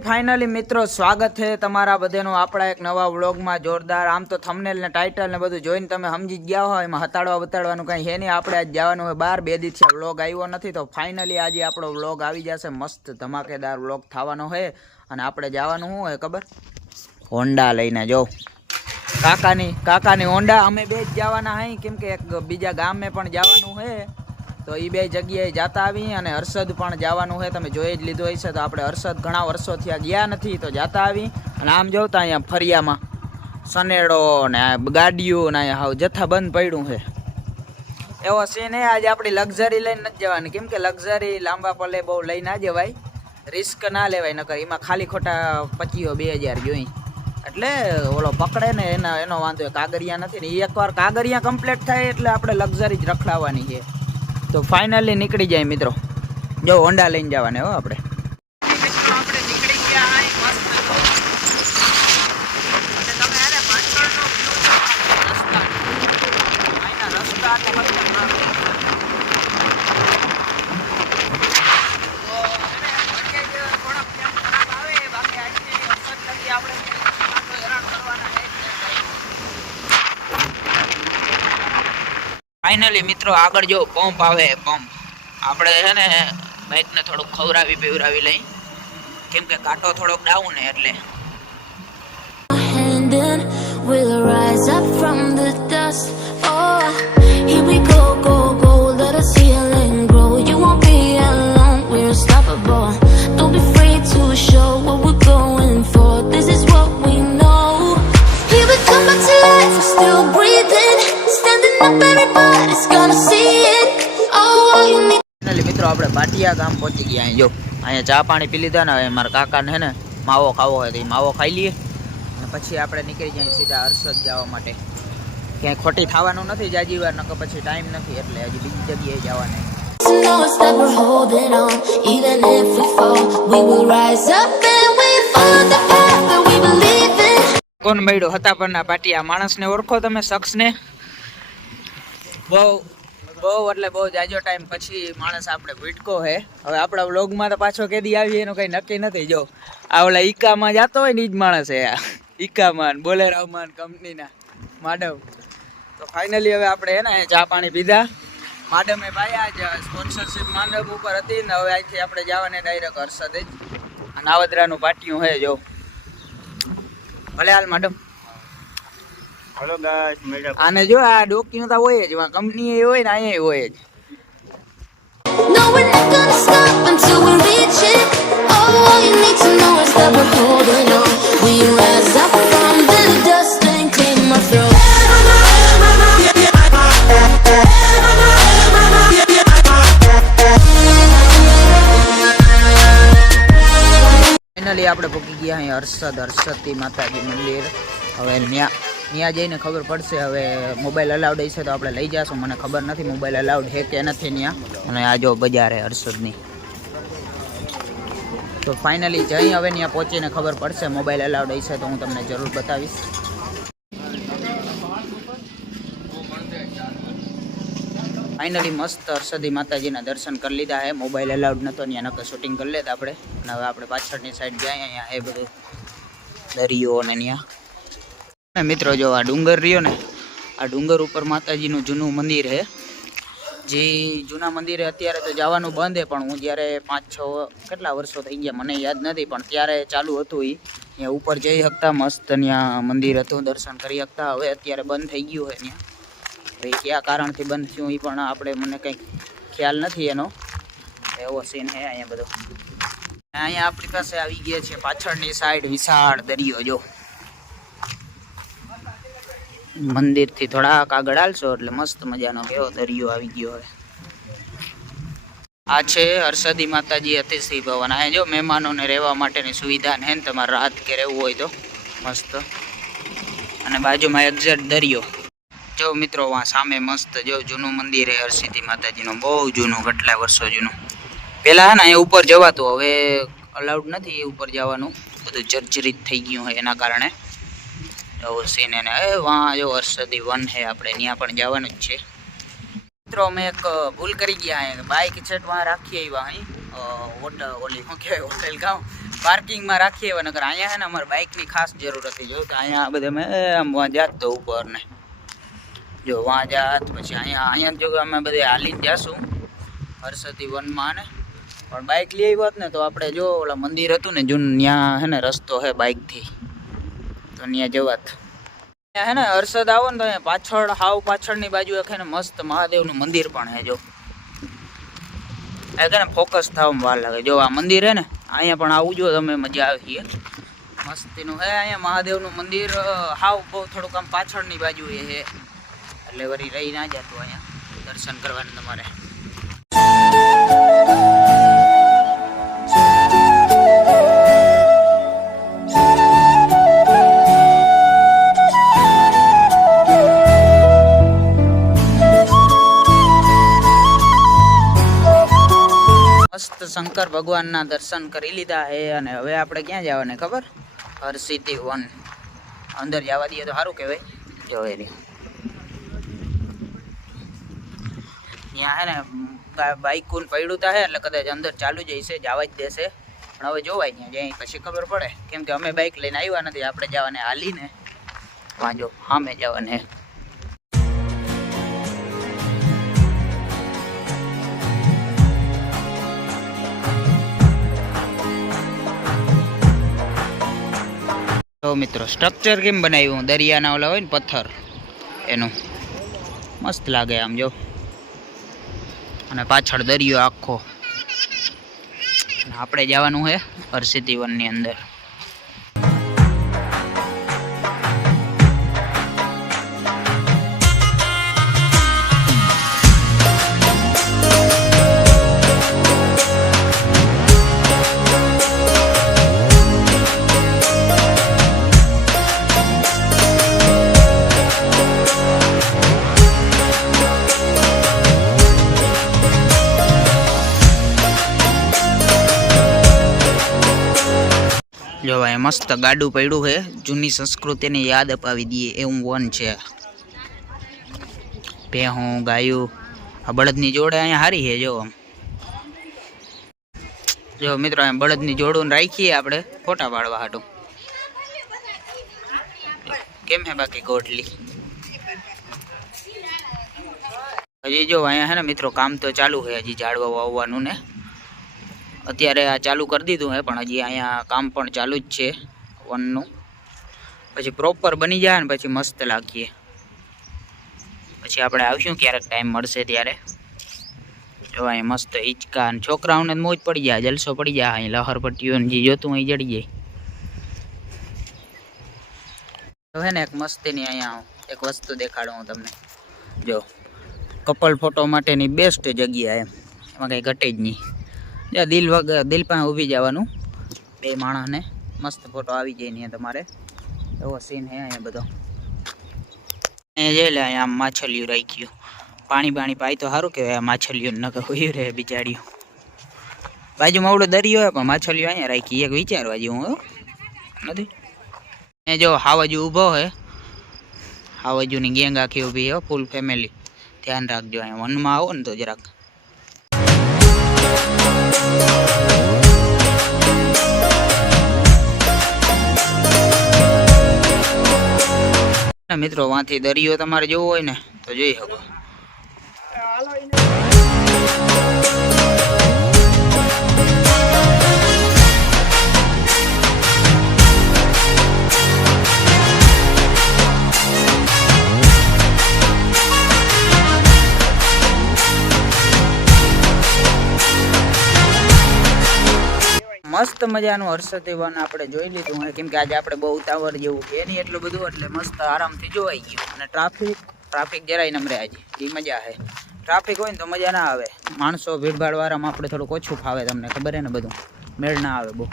Finally मित्रों स्वागत है तमारा बधानो आपड़ा एक नवा व्लॉग में जोरदार। आम तो थंबनेल ने टाइटल ने बधुं जोईने तमे समजी ज गया हो, एमां हताड़वा बताड़वानुं कांई है नहीं। आपणे आज जवानुं है बार, 2 दी थया व्लॉग आव्यो नथी तो फाइनली आज आपणो व्लॉग आवी जशे। मस्त धमाकेदार व्लॉग थवानो है अने आपणे जवानुं शुं है खबर, होंडा लईने। जो काकानी होंडा अमे बे ज जवाना हई, केम के एक बीजा गाम में पण जवानुं है तो ई बे जग्याए जाता आवी। अने हर्षद पण जवानुं है, तमे जोई ज लीधो हशे। तो आपणे हर्षद घणा वर्षो थया गया नथी तो जाता आवी। अने आम जोता अहींया फरियामां सनेडो ने गाडीओ ने हाव जथ्थाबंध पड्युं है। एवो सीन है। आज आपणी लग्जरी लईने नथी जवानी, केम के लग्जरी लांबा पल्ले बहु लई ना जवाय, रिस्क ना लेवाय, नकर एमां खाली खोटा 25,000 जोई એટલે ઓલો પકડે ને એનો વાંધો। કાગરિયા નથી ને, એકવાર કાગરિયા કમ્પ્લીટ થાય એટલે આપણે લક્ઝરી જ રખડાવવાની છે। तो फाइनली निकली जाए मित्रों, जो होंडा लईने जवाने हो आपणे। मित्रों आपणे निकली गया है मस्त। અને તમે આને પાછળનો રસ્તા આના રસ્તા એટલે ખતરનાક છે। તો એને જે થોડા પ્લાન ખરાબ આવે બાકી આજની અસર લગી આપણે હેરાન કરવાના છે। फाइनली मित्रों आगळ जो पंप आवे पंप आपणे है ने बाइक ने थोड़ो खवरावी पीवरावी लई, केम के काटो थोड़ो डाउन है એટલે। We'll rise up from the dust. Oh, here we go, go, go. Let us heal and grow. You won't be alone. We're unstoppable. Don't be afraid to show what we're going for. This is what we know. Here we come back to life. We're still breathing. Standing up, everybody's gonna see it. Oh, all you need. Finally मित्रों આપણે ભાટિયા ગામ પહોંચી ગયા। અહીં જો અહીંયા ચા પાણી પી લીધા ને, હવે મારા કાકાને હે ને માવો ખાવો હોય તો માવો ખાઈ લઈએ અને પછી આપણે નીકળી જઈએ સીધા હર્ષદ જવા માટે। ક્યાંય ખોટી થવાનું નથી જાજી વાર, નકર પછી ટાઈમ નથી એટલે હજી બીજી જગ્યાએ જવાના। કોણ મળ્યો હતા પરના પાટિયા માણસને ઓળખો તમે, શખ્સને? બહુ એટલે બહુ જાજો ટાઈમ પછી માણસ આપણે ભીટકો હે। હવે આપણા વ્લોગમાં તો પાછો કેદી આવી એનું કંઈ નક્કી નથી। જો આ ઓલા ઈકામાં જતો હોય ને એ જ માણસ હે આ ઈકામાં, બોલેરાવમાં કંપનીના માડમ। તો ફાઇનલી હવે આપણે હે ને ચા પાણી પીધા, માડમે ભાઈ આજ સ્પોન્સરશિપ માંડવ ઉપર હતી ને હવે અહીંથી આપણે જવાને ડાયરેક્ટ હર્ષદ જ। આ નાવદરાનું પાટિયું હે જો, ભલે હાલ માડમ। हेलो गाइस, मेरा आने जो आ डोक्यू ता होय ज कंपनी ए होय ना ए होय ज। No, we're not gonna stop until we reach it. All you need to know is that we're holding on. We rise up from the dust and claim our throne. Finally આપણે પહોંચી ગયા અહીં હર્ષદ માતાજી મંદિર। હવે ત્યાં જઈને ખબર પડશે। હવે મોબાઈલ અલાઉડ હશે તો આપણે લઈ જશું, મને ખબર નથી મોબાઈલ અલાઉડ છે કે નથી ત્યાં। અને આ જો બજાર હે હર્ષદની। તો ફાઇનલી જઈ હવે ત્યાં પહોંચીને ખબર પડશે, મોબાઈલ અલાઉડ હશે તો હું તમને જરૂર બતાવીશ। फाइनली मस्त हर्षदी माताजीना दर्शन कर लीधा है। मोबाइल अलाउड नतो ત્યાં નકર શૂટિંગ કરી લેતા આપણે। અને હવે આપણે પાછળની સાઈડ ગયા, અહીંયા એ બધું દરિયો ને ત્યાં मित्रों जो आ डूंगर रियो ने, आ डूंगर ऊपर माताजीनु जूनु मंदिर है। जे जूना मंदिर अत्यारे तो जवानुं बंद है, पण हूँ ज्यारे 5-6 केटला वर्षो थई गया મને याद नहीं, पण त्यारे चालू हतुं। ई ऊपर जई सकता, मस्त ત્યાં मंदिर हतुं, दर्शन करी सकता। हवे अत्यारे बंद थई गयुं है ત્યાં। भाई क्या कारण थी बंद थयुं ई पण आपणे मने कंई ख्याल नहीं एनो। एवो सीन है अहींया बधो। अहींया आपणी पासे आवी गया छे पाछळनी साइड विशाळ दरियो। जो मंदिर थी थोड़ा आगळ हालशो એટલે मस्त मजानो केवो दरियो आवी गयो है। आ छे हर्षदी माताजी अतिथि भवन। आ जो मेहमानोने રહેવા માટેની સુવિધા ને તમારે રાત કે રહેવું હોય તો मस्त। અને બાજુમાં એક્ઝેક્ટ દરિયો। जो मित्रों वहाँ सामे मस्त जो जूनू मंदिर है हर्षदी माताजीनु, बहु जूनू, કેટલા વર્ષો જૂનું। પહેલા है ने ऊपर जवाતું, હવે अलाउड નથી ऊपर જવાનું, બધું જર્જરિત થઈ ગયું है એના કારણે। सीन है वहाँ जो हर्षदी वन है આપણે ત્યાં પણ જવાનું જ છે। मित्रों અમે એક ભૂલ કરી ગયા है, बाइक छेट वहाँ રાખી આવ્યા અહીં होटल ओली શું કહેવાય હોટેલ ગામ પાર્કિંગમાં રાખીએ હવે, નકર અહીંયા છે ને અમારે બાઇકની ખાસ જરૂર હતી. જો કે અહીંયા બધે મેં આમ વાં જાત તો ઉપર ને જો વાં જાત, પછી અહીંયા જો અમે બધે હાલીને જઈશું હર્ષદી વનમાં ને. પણ બાઇક લઈ આવ્યો ને તો આપણે જો ઓલા મંદિર હતું ને જૂન, ત્યાં હે ને રસ્તો છે બાઇકથી, તો ત્યાં જવાત. ત્યાં હે ને હર્ષદ આવો ને તો અહીંયા પાછળ હાવ પાછળની બાજુ એક ને મસ્ત મહાદેવનું મંદિર પણ હે. જો ને ફોકસ થવામાં વાર લાગે. જો આ મંદિર હે ને અહીંયા પણ આવું જો તમે, મજા આવી છે મસ્તીનું હે. અહીંયા મહાદેવનું મંદિર હાવ બહુ થોડુંક આમ પાછળની બાજુ એ હે, એટલે વળી રહી ના જતું અહીંયા દર્શન કરવાનું તમારે. મસ્ત શંકર ભગવાનના દર્શન કરી લીધા હે અને હવે આપણે ક્યાં જવાને ખબર? હરસિદ્ધિ વન. અંદર જવા દઈએ તો સારું કહેવાય. જો એ ત્યાં હે ને બાઇકુન પડ્યું તા હે, એટલે કદાચ અંદર ચાલુ જઈશે, જવા જ દેશે. પણ હવે જોવાય ત્યાં જાય પછી ખબર પડે, કેમ કે અમે બાઇક લઈને આવ્યા નથી, આપણે જવાને હાલીને વાંચો સામે જવાને. તો મિત્રો સ્ટ્રક્ચર કેમ બનાવ્યું? દરિયાના ઓલા હોય ને પથ્થર, એનું મસ્ત લાગે આમ જો. અને પાછળ દરિયો આખો. આપણે જવાનું છે હરસિદ્ધિ વનની અંદર. જો ભાઈ મસ્ત ગાડું પડ્યું છે, જૂની સંસ્કૃતિને યાદ અપાવી દઈએ એવું વન છે. ભેહું ગાયું આ બળદની જોડે અહીંયા હારી છે. જો આમ જો મિત્રો અહીંયા બળદની જોડું રાખીએ આપણે ફોટા પાડવા હાટું. કેમ હે બાકી ગોઠલી? હજી જો અહીંયા હે ને મિત્રો કામ તો ચાલુ છે, હજી ઝાડવા વાવવાનું ને. અત્યારે આ ચાલુ કરી દીધું હે, પણ હજી અહીંયા કામ પણ ચાલુ જ છે વનનું. પછી પ્રોપર બની જાય ને પછી મસ્ત લાગીએ. પછી આપણે આવશું ક્યારેક ટાઈમ મળશે ત્યારે. જો અહીં મસ્ત હિંચકા અને છોકરાઓને મોજ પડી જાય, જલસો પડી જાય. અહીં લહરપટ્ટીઓ જે જોતું અહીં જડી જાય. તો હે ને એક મસ્તીની અહીંયા એક વસ્તુ દેખાડું હું તમને. જો કપલ ફોટો માટેની બેસ્ટ જગ્યા એમ, એમાં કંઈ ઘટે જ નહીં. દિલ પાસે ઊભી જવાનું બે માણસને, મસ્ત ફોટો આવી જાય ને તમારે. એવો સીન હે અહીંયા બધો. અહીંયા જઈ લે, અહીંયા આમ માછલીઓ રાખ્યું. પાણી પાય તો સારું કહેવાય. આ માછલીઓ ન હોય રહે બિચારીઓ. બાજુમાં આવડો દરિયો હોય પણ માછલીઓ અહીંયા રાખી, એક વિચારવા જેવું નથી. એ જો હાવજુ ઊભો હોય, હાવજુની ગેંગ આખી ઊભી હો, ફૂલ ફેમિલી. ધ્યાન રાખજો, અહીંયા વનમાં આવો ને તો જરાક. મિત્રો વાંથી દરિયો તમારે જોવો હોય ને તો જોઈ શકો. મસ્ત મજાનું હર્ષદી વન આપણે જોઈ લીધું હોય, કેમ કે આજે આપણે બહુ ઉતાવળ જેવું છે નહીં એટલું બધું, એટલે મસ્ત આરામથી જોવાઈ ગયું. અને ટ્રાફિક જરાય નમરે આજે, એ મજા આવે. ટ્રાફિક હોય ને તો મજા ના આવે. માણસો ભીડભાડવાળામાં આપણે થોડુંક ઓછું ફાવે, તમને ખબર છે ને, બધું મેળ ના આવે બહુ.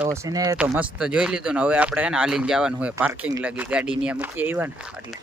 એવો સીને તો મસ્ત જોઈ લીધું ને. હવે આપણે એને હાલીને જવાનું હોય પાર્કિંગ લગી, ગાડી ત્યાં મૂકી આવ્યા ને એટલે